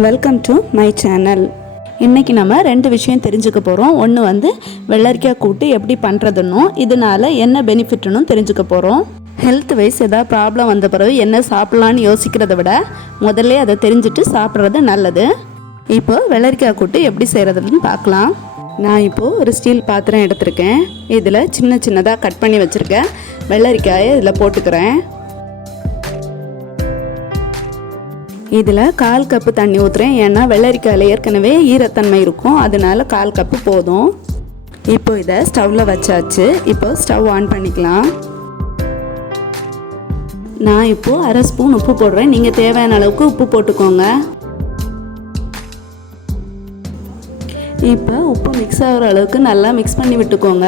Welcome to my channel. இன்றைக்கி நம்ம 2 விஷயம் தெரிஞ்சுக்க போகிறோம். ஒன்று வந்து வெள்ளரிக்காய் கூட்டு எப்படி பண்ணுறதுன்னும் இதனால் என்ன பெனிஃபிட்னும் தெரிஞ்சுக்க போகிறோம். ஹெல்த் வைஸ் ஏதாவது ப்ராப்ளம் வந்த பிறகு என்ன சாப்பிட்லான்னு யோசிக்கிறத விட முதல்ல அதை தெரிஞ்சுட்டு சாப்பிட்றது நல்லது. இப்போது வெள்ளரிக்காய் கூட்டு எப்படி செய்கிறதுன்னு பார்க்கலாம். நான் இப்போது ஒரு ஸ்டீல் பாத்திரம் எடுத்திருக்கேன். இதில் சின்ன சின்னதாக கட் பண்ணி வச்சுருக்கேன் வெள்ளரிக்காயை இதில் போட்டுக்கிறேன். இதில் 1/4 கப்பு தண்ணி ஊற்றுறேன். ஏன்னா வெள்ளரிக்காயில் ஏற்கனவே ஈரத்தன்மை இருக்கும், அதனால 1/4 கப்பு போதும். இப்போ இதை ஸ்டவ்வில் வச்சாச்சு. இப்போ ஸ்டவ் ஆன் பண்ணிக்கலாம். நான் இப்போது 1/2 ஸ்பூன் உப்பு போடுறேன். நீங்கள் தேவையான அளவுக்கு உப்பு போட்டுக்கோங்க. இப்போ உப்பு மிக்ஸ் ஆகிற அளவுக்கு நல்லா மிக்ஸ் பண்ணி விட்டுக்கோங்க.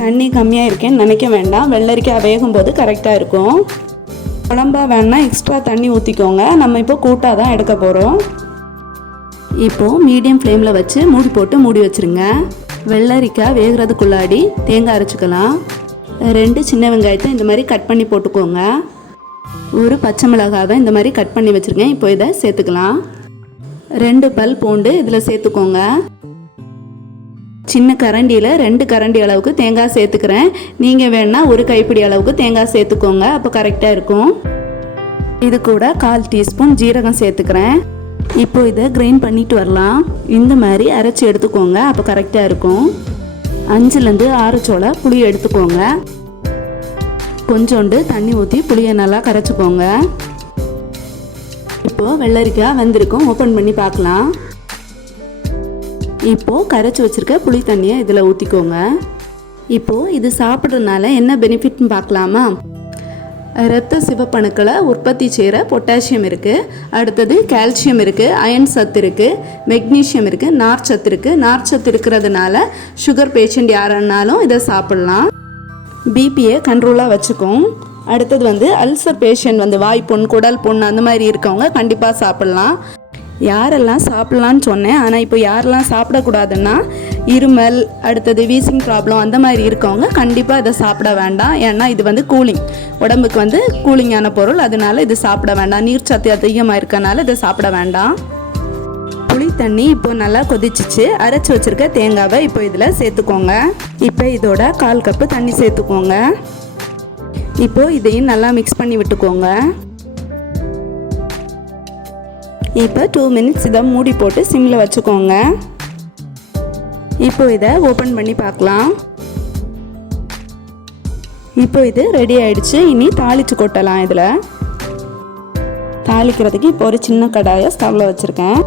தண்ணி கம்மியாக இருக்கேன்னு நினைக்க வேண்டாம், வெள்ளரிக்காய் வேகும்போது கரெக்டாக இருக்கும். குழம்பா வேணா எக்ஸ்ட்ரா தண்ணி ஊற்றிக்கோங்க. நம்ம இப்போ கூட்டாக தான் எடுக்க போகிறோம். இப்போது மீடியம் ஃப்ளேமில் வச்சு மூடி வச்சுருங்க. வெள்ளரிக்காய் வேகிறதுக்குள்ளாடி தேங்காய் அரைச்சிக்கலாம். 2 சின்ன வெங்காயத்தை இந்த மாதிரி கட் பண்ணி போட்டுக்கோங்க. ஒரு பச்சை மிளகாவை இந்த மாதிரி கட் பண்ணி வச்சுருக்கேன். இப்போ இதை சேர்த்துக்கலாம். 2 பல் பூண்டு இதில் சேர்த்துக்கோங்க. சின்ன கரண்டியில் 2 கரண்டி அளவுக்கு தேங்காய் சேர்த்துக்கிறேன். நீங்கள் வேணால் 1 கைப்பிடி அளவுக்கு தேங்காய் சேர்த்துக்கோங்க, அப்போ கரெக்டாக இருக்கும். இது கூட 1/4 டீஸ்பூன் ஜீரகம் சேர்த்துக்கிறேன். இப்போ இதை கிரைண்ட் பண்ணிட்டு வரலாம். இந்த மாதிரி அரைச்சி எடுத்துக்கோங்க, அப்போ கரெக்டாக இருக்கும். 5லேருந்து 6 சோள புளி எடுத்துக்கோங்க. கொஞ்சோண்டு தண்ணி ஊற்றி புளியை நல்லா கரைச்சிக்கோங்க. இப்போது வெள்ளரிக்காய் வெந்திருக்கும், ஓப்பன் பண்ணி பார்க்கலாம். இப்போது கரைச்சி வச்சுருக்க புளி தண்ணியை இதில் ஊற்றிக்கோங்க. இப்போது இது சாப்பிட்றதுனால என்ன பெனிஃபிட்னு பார்க்கலாமா? இரத்த சிவப்பணுக்களை உற்பத்தி செய்கிற பொட்டாசியம் இருக்குது, அடுத்தது கால்சியம் இருக்குது, அயன் சத்து இருக்குது, மெக்னீஷியம் இருக்குது, நார்ச்சத்து இருக்குது. நார்ச்சத்து இருக்கிறதுனால சுகர் பேஷண்ட் யாருன்னாலும் இதை சாப்பிட்லாம். பிபியை கண்ட்ரோலாக வச்சுக்கும். அடுத்தது வந்து அல்சர் பேஷண்ட் வந்து வாய்ப்புண், குடல் புண் அந்த மாதிரி இருக்கவங்க கண்டிப்பாக சாப்பிட்லாம். யாரெல்லாம் சாப்பிட்லான்னு சொன்னேன், ஆனால் இப்போ யாரெல்லாம் சாப்பிடக்கூடாதுன்னா இருமல், அடுத்தது வீசிங் ப்ராப்ளம் அந்த மாதிரி இருக்கவங்க கண்டிப்பாக இதை சாப்பிட வேண்டாம். ஏன்னா இது வந்து கூலிங், உடம்புக்கு வந்து கூலிங்கான பொருள், அதனால இது சாப்பிட வேண்டாம். நீர்ச்சத்து அதிகமாக இருக்கனால இதை சாப்பிட வேண்டாம். புளி தண்ணி இப்போ நல்லா கொதிச்சிச்சு. அரைச்சி வச்சுருக்க தேங்காவை இப்போ இதில் சேர்த்துக்கோங்க. இப்போ இதோட 1/4 கப்பு தண்ணி சேர்த்துக்கோங்க. இப்போது இதையும் நல்லா மிக்ஸ் பண்ணி விட்டுக்கோங்க. இப்போ 2 மினிட்ஸ் இதை மூடி போட்டு சிம்மில் வச்சுக்கோங்க. இப்போ இதை ஓப்பன் பண்ணி பார்க்கலாம். இப்போ இது ரெடி ஆயிடுச்சு. இனி தாளித்து கொட்டலாம். இதில் தாளிக்கிறதுக்கு இப்போ ஒரு சின்ன கடாயை ஸ்டவ்வில் வச்சுருக்கேன்.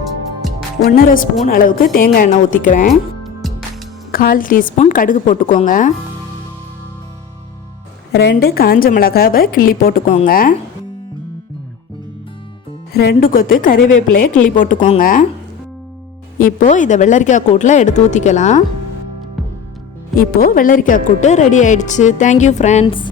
1/2 ஸ்பூன் அளவுக்கு தேங்காய் எண்ணெய் ஊற்றிக்கிறேன். 1/4 டீஸ்பூன் கடுகு போட்டுக்கோங்க. 2 காஞ்ச மிளகாவை கிள்ளி போட்டுக்கோங்க. 2 கொத்து கறிவேப்பிலையை கிள்ளி போட்டுக்கோங்க. இப்போது இதை வெள்ளரிக்காய் கூட்டில் எடுத்து ஊற்றிக்கலாம். இப்போது வெள்ளரிக்காய் கூட்டு ரெடி ஆயிடுச்சு. Thank you friends.